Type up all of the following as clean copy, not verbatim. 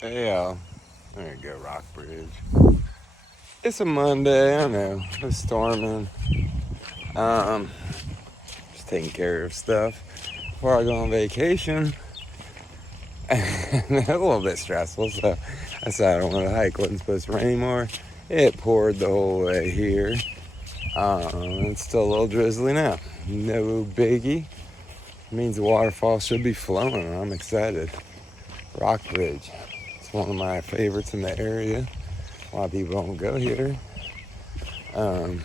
Hey, there you go, Rockbridge. It's a Monday, I know. It's storming. Just taking care of stuff before I go on vacation. A little bit stressful, so I decided I don't want to hike. Wasn't supposed to rain anymore. It poured the whole way here. It's still a little drizzly now. No biggie. It means the waterfall should be flowing. I'm excited. Rockbridge. It's one of my favorites in the area. A lot of people don't go here. Yeah,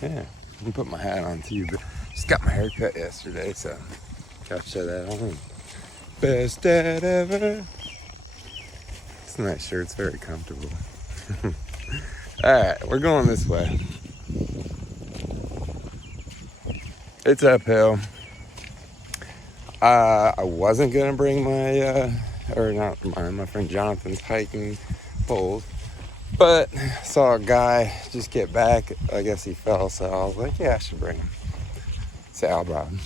I can put my hat on too, but just got my hair cut yesterday, so gotta show that on. Best dad ever. It's a nice shirt, it's very comfortable. Alright, we're going this way. It's uphill. I wasn't gonna bring my, my friend Jonathan's hiking poles. But saw a guy just get back. I guess he fell, so I was like, yeah, I should bring him. So Al brought him.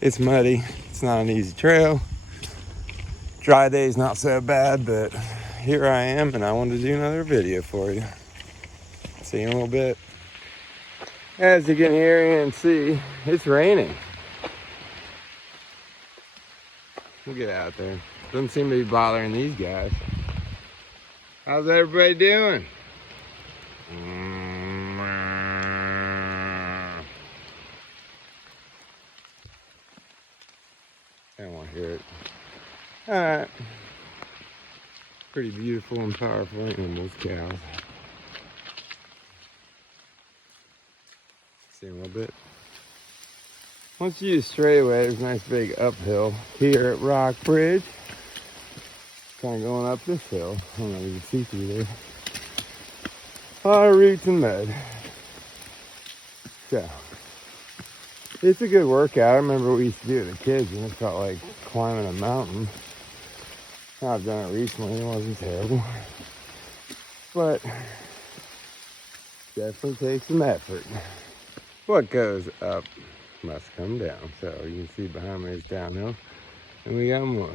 It's muddy. It's not an easy trail. Dry day's not so bad, but here I am, and I wanted to do another video for you. See you in a little bit. As you can hear and see, it's raining. We'll get out there. Doesn't seem to be bothering these guys. How's everybody doing? I don't want to hear it. Alright. Pretty beautiful and powerful animals, cows. See a little bit. Once you use straightaway, there's a nice big uphill here at Rockbridge. Kind of going up this hill. I don't know if you can see through there. A lot of roots and mud. So, it's a good workout. I remember we used to do it as kids and it felt like climbing a mountain. Now I've done it recently. It wasn't terrible. But, definitely takes some effort. What goes up must come down. So, you can see behind me is downhill. And we got more.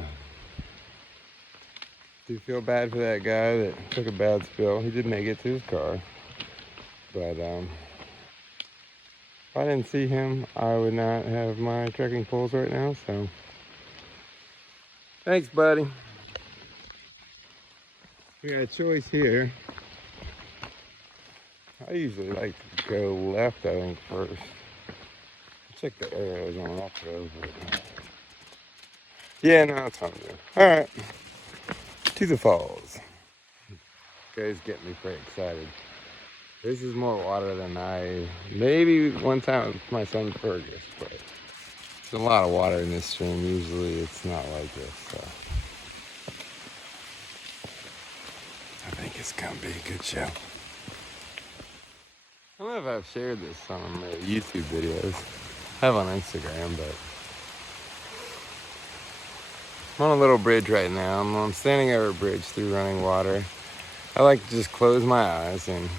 Do feel bad for that guy that took a bad spill. He did make it to his car. But if I didn't see him, I would not have my trekking poles right now. So thanks, buddy. We got a choice here. I usually like to go left, I think, first. Check the arrows on that road. Yeah, no, it's fine. Alright. To the falls. Guys get me pretty excited. This is more water than maybe one time with my son Fergus, but there's a lot of water in this stream. Usually it's not like this, so I think it's gonna be a good show. I don't know if I've shared this on my YouTube videos. I have on Instagram, but I'm on a little bridge right now. I'm standing over a bridge through running water. I like to just close my eyes and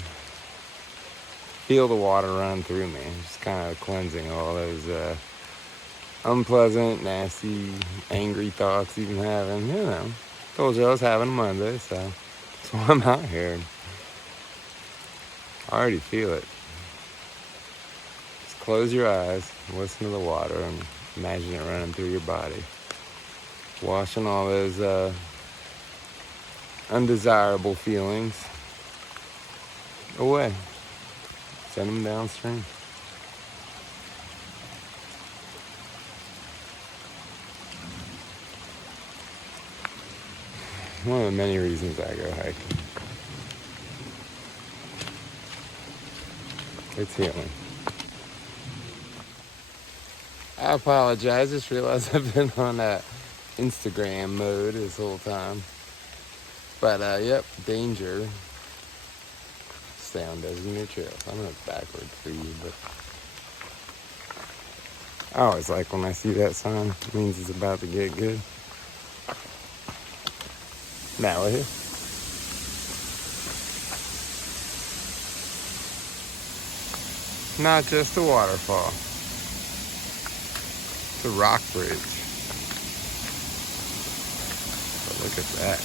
feel the water run through me. Just kind of cleansing all those unpleasant, nasty, angry thoughts you've been having. You know, told you I was having a Monday, so that's why I'm out here. I already feel it. Just close your eyes, listen to the water, and imagine it running through your body. Washing all those undesirable feelings away. Send them downstream. One of the many reasons I go hiking. It's healing. I apologize. Just realized I've been on that Instagram mode this whole time. But yep, danger. Stay on designated trails. I'm gonna backwards for you, but I always like when I see that sign. It means it's about to get good. Now we're here. Not just a waterfall. It's a rock bridge. Look at that.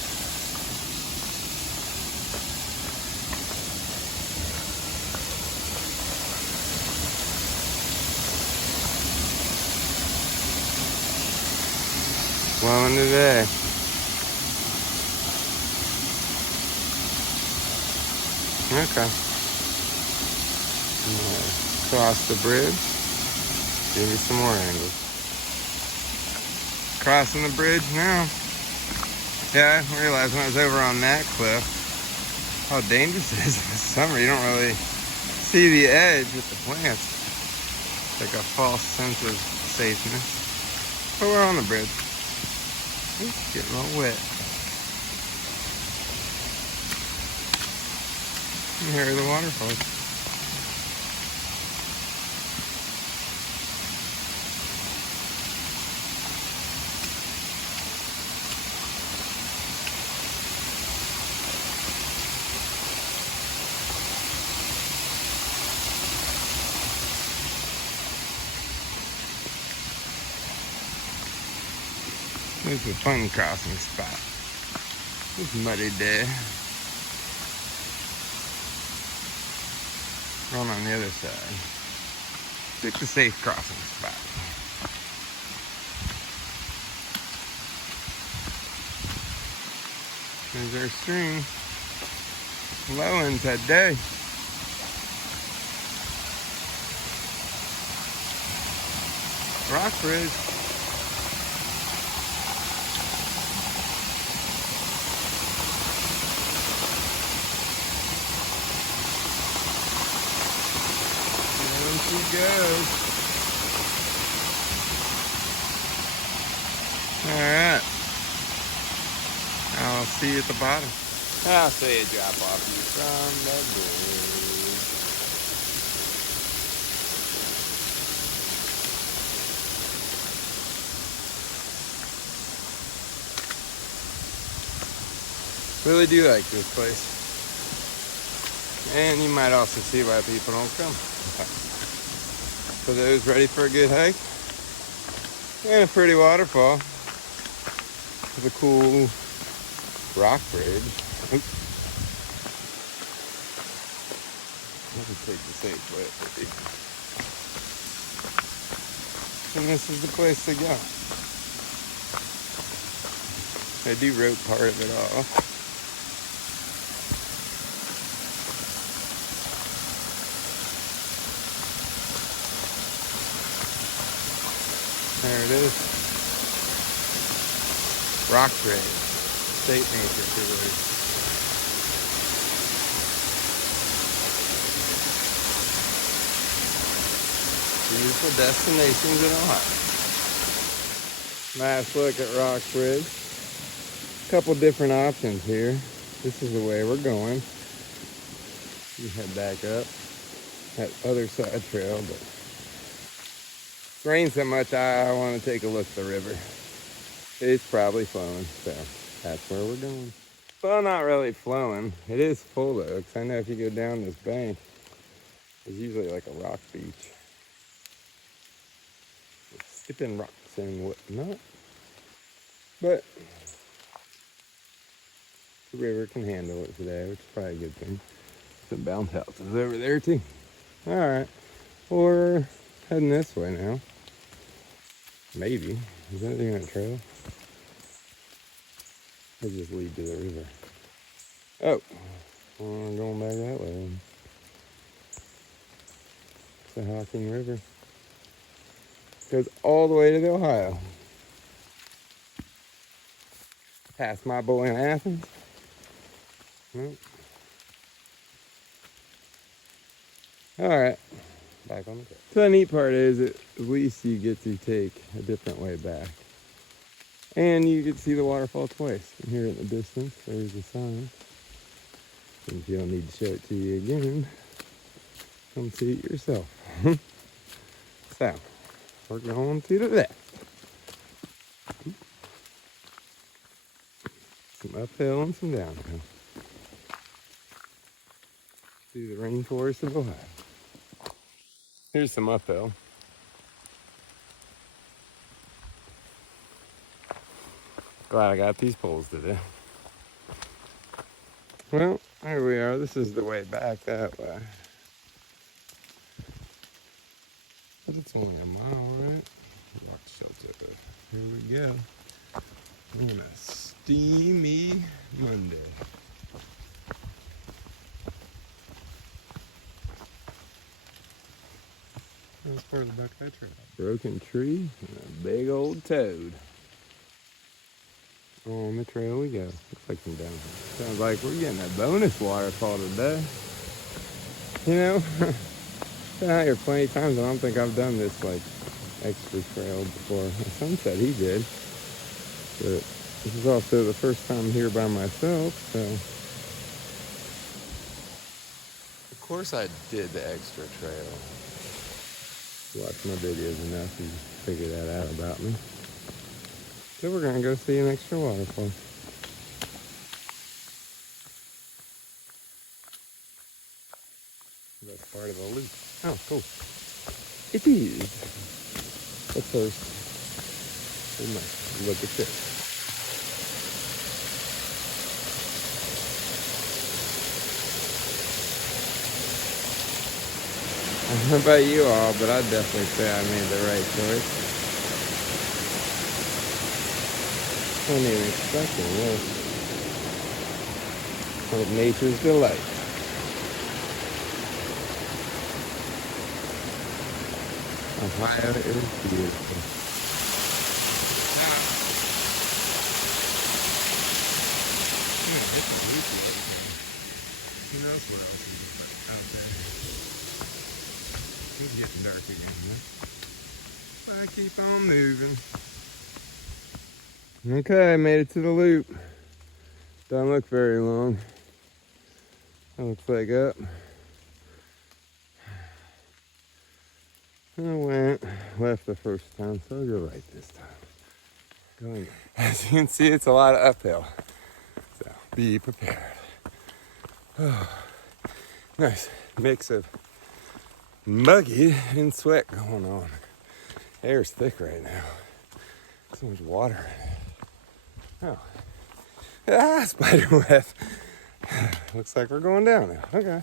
Flowing today. Okay. Cross the bridge. Give me some more angles. Crossing the bridge now. Yeah, I realized when I was over on that cliff how dangerous it is in the summer. You don't really see the edge with the plants. Like a false sense of safeness. But we're on the bridge. Oops, getting all wet. And here are the waterfalls. This is a fun crossing spot. It's a muddy day. Going on the other side. Pick the safe crossing spot. There's our stream. Flowing today. Rockbridge. There she goes. Alright. I'll see you at the bottom. I'll say a drop off you from the bridge. Really do like this place. And you might also see why people don't come. For those ready for a good hike and a pretty waterfall with a cool rock bridge. Oops. Let me take the safe way. And this is the place to go. They do rope part of it off. There it is. Rockbridge State Nature Preserve. Beautiful destinations in Ohio. Last look at Rockbridge. Couple different options here. This is the way we're going. You head back up that other side trail, but rained so much I want to take a look at the river. It's probably flowing, so that's where we're going. Well, not really flowing. It is full though, because I know if you go down this bank, there's usually like a rock beach. Skipping rocks and whatnot. But the river can handle it today, which is probably a good thing. Some bounce houses over there too. Alright, we're heading this way now. Maybe. Is anything on a trail? Or just lead to the river? Oh, we're going back that way. It's the Hocking River. Goes all the way to the Ohio. Past my boy in Athens. Nope. Alright, back on the trail. So the neat part is at least you get to take a different way back. And you get to see the waterfall twice. And here in the distance, there's a sign. And if you don't need to show it to you again, come see it yourself. So, we're going to the left. Some uphill and some downhill. Through the rainforest of Ohio. Here's some uphill. Glad I got these poles today. Well, here we are. This is the way back that way. But it's only a mile, right? Rock shelter. Here we go. On a steamy Monday. That's part of the Buckeye Trail. Broken tree and a big old toad. On the trail we go. Looks like some downhill. Sounds like we're getting a bonus waterfall today. You know, been out here plenty of times. I don't think I've done this like extra trail before. My son said he did, but this is also the first time here by myself, so. Of course I did the extra trail. You watch my videos enough, you figure that out about me. So we're gonna go see an extra waterfall. That's part of the loop. Oh, cool. It is. But first, we must look at this. I don't know about you all, but I'd definitely say I made the right choice. I wasn't even expecting this. Like nature's delight. Ohio is beautiful. Who knows what else is out there? It's getting dark again, but I keep on moving. Okay, made it to the loop. Doesn't look very long. That looks like up. I went left the first time, so I'll go right this time. Going. As you can see, it's a lot of uphill, so be prepared. Oh, nice mix of muggy and sweat going on. Air's thick right now. So much water in it. Oh. Spider web. Looks like we're going down now. Okay.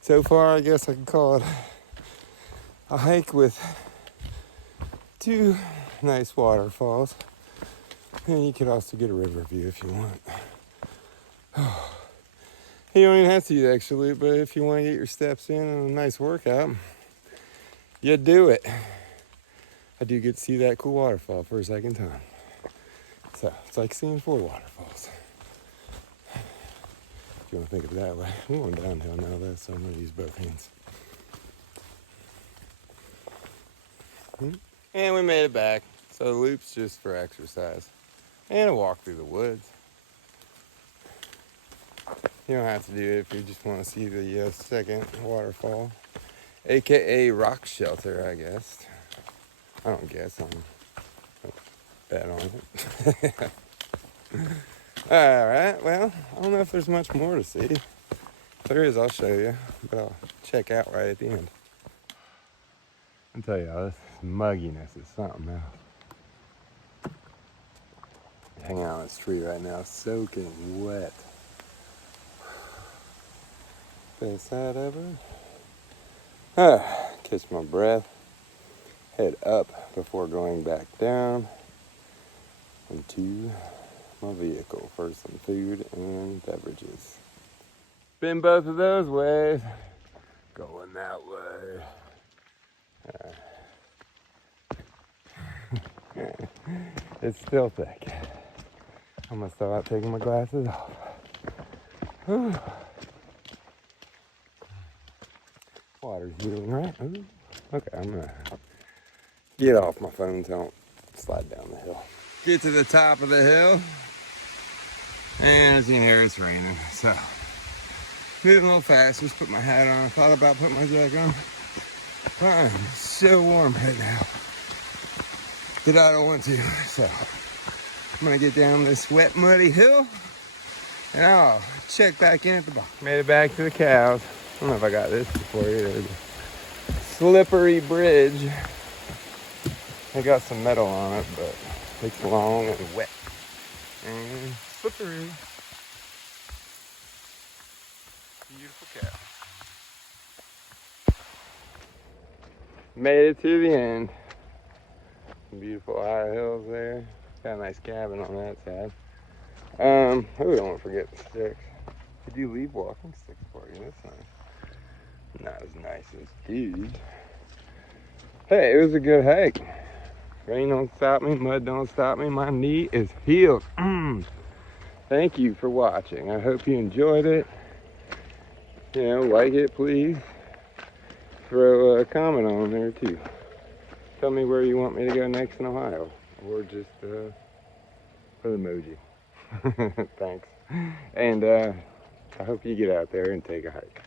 So far, I guess I could call it a hike with 2 nice waterfalls. And you could also get a river view if you want. You don't even have to do the extra loop, but if you want to get your steps in and a nice workout, you do it. I do get to see that cool waterfall for a second time. So it's like seeing 4 waterfalls. If you want to think of it that way. We're going downhill now though, so I'm going to use both hands. And we made it back. So the loop's just for exercise. And a walk through the woods. You don't have to do it if you just want to see the second waterfall. AKA rock shelter, I guess. I don't guess, I'm bet on it. Alright, well, I don't know if there's much more to see. If there is, I'll show you, but I'll check out right at the end. I'll tell y'all, this mugginess is something else. Hanging out on this tree right now, soaking wet. Best side ever. Catch my breath. Head up before going back down into my vehicle for some food and beverages. Been both of those ways. Going that way. It's still thick. I'm gonna start out taking my glasses off. Whew. Water's healing, right? Ooh. Okay, I'm gonna get off my phone so I don't slide down the hill. Get to the top of the hill, and as you can hear, it's raining, so moving a little fast. Just put my hat on. I thought about putting my jacket on, but I'm so warm right now that I don't want to. So I'm gonna get down this wet, muddy hill, and I'll check back in at the bottom. Made it back to the cows. I don't know if I got this before either. Slippery bridge. It got some metal on it, but it's long and wet and slippery. Beautiful cow. Made it to the end. Some beautiful high hills there. Got a nice cabin on that side. Oh, don't want to forget the sticks. Did you leave walking sticks for you? That's nice. Not as nice as these. Hey, it was a good hike. Rain don't stop me, mud don't stop me. My knee is healed. Thank you for watching. I hope you enjoyed it. You know, like it, please. Throw a comment on there too. Tell me where you want me to go next in Ohio, or just for the emoji. Thanks. And I hope you get out there and take a hike.